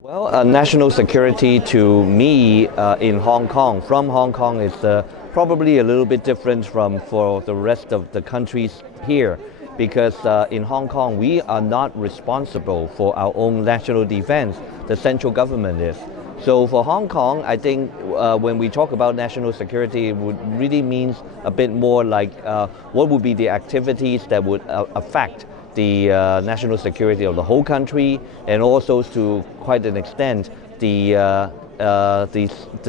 Well, national security to me in Hong Kong, from Hong Kong, is probably a little bit different from for the rest of the countries here, because in Hong Kong we are not responsible for our own national defense. The central government is. So for Hong Kong, I think when we talk about national security, it would really means a bit more like what would be the activities that would affect the national security of the whole country, and also to quite an extent the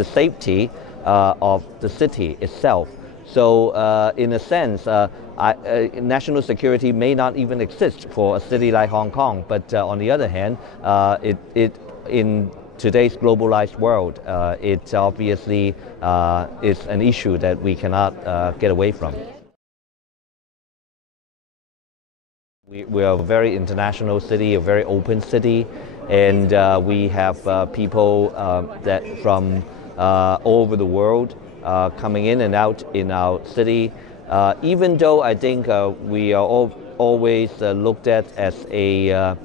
safety of the city itself. So in a sense, national security may not even exist for a city like Hong Kong, but on the other hand, in today's globalized world, it obviously is an issue that we cannot get away from. We are a very international city, a very open city, and we have people that from all over the world coming in and out in our city. Even though I think we are always looked at as a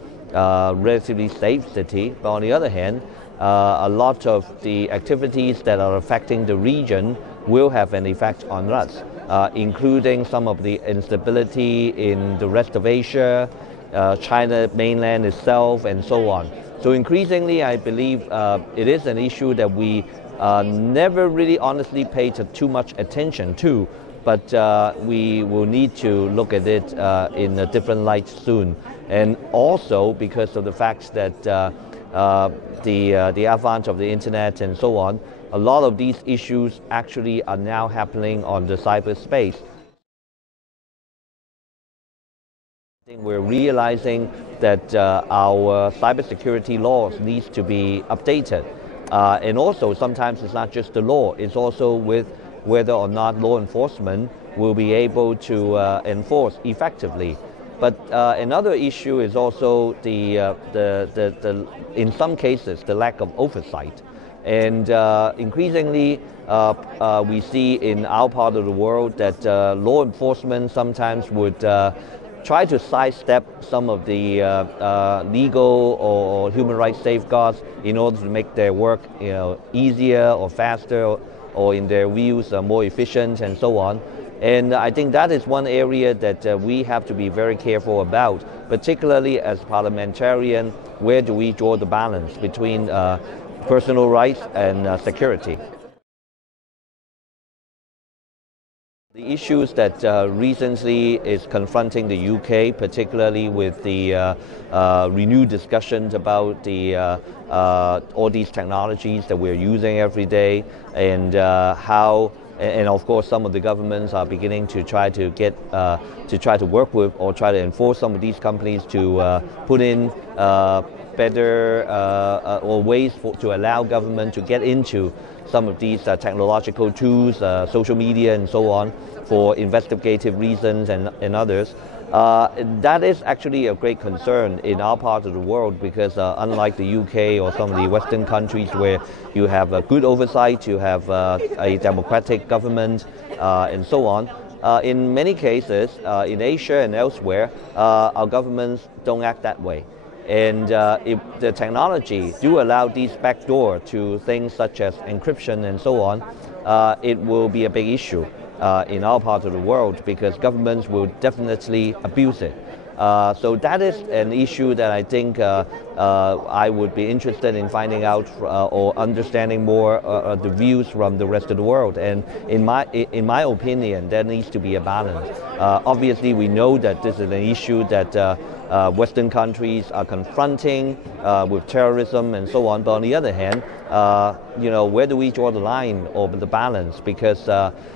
relatively safe city, but on the other hand, a lot of the activities that are affecting the region will have an effect on us, including some of the instability in the rest of Asia, China mainland itself, and so on. So increasingly, I believe it is an issue that we never really honestly paid too much attention to, but we will need to look at it in a different light soon. And also because of the fact that the advance of the internet and so on, a lot of these issues actually are now happening on the cyberspace. I think we're realizing that our cybersecurity laws needs to be updated. And also sometimes it's not just the law, it's also with whether or not law enforcement will be able to enforce effectively. But another issue is also in some cases, the lack of oversight. And increasingly, we see in our part of the world that law enforcement sometimes would try to sidestep some of the legal or human rights safeguards in order to make their work, easier or faster, or in their views more efficient and so on. And I think that is one area that we have to be very careful about, particularly as parliamentarian. Where do we draw the balance between personal rights and security? The issues that recently is confronting the UK, particularly with the renewed discussions about all these technologies that we're using every day, and how, and of course some of the governments are beginning to try to get try to work with or try to enforce some of these companies to put in better or ways to allow government to get into some of these technological tools, social media and so on, for investigative reasons and others. That is actually a great concern in our part of the world, because unlike the UK or some of the Western countries where you have a good oversight, you have a democratic government and so on, in many cases in Asia and elsewhere, our governments don't act that way. And if the technology do allow these backdoor to things such as encryption and so on, it will be a big issue in our part of the world, because governments will definitely abuse it. So that is an issue that I think I would be interested in finding out or understanding more the views from the rest of the world. And in my opinion, there needs to be a balance. Obviously, we know that this is an issue that Western countries are confronting with terrorism and so on. But on the other hand, where do we draw the line or the balance? Because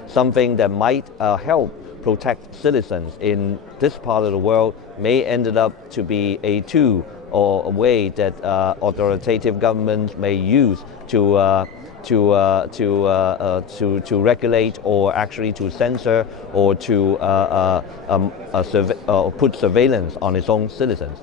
something that might help protect citizens in this part of the world may end up to be a tool or a way that authoritative governments may use to regulate, or actually to censor, or to put surveillance on its own citizens.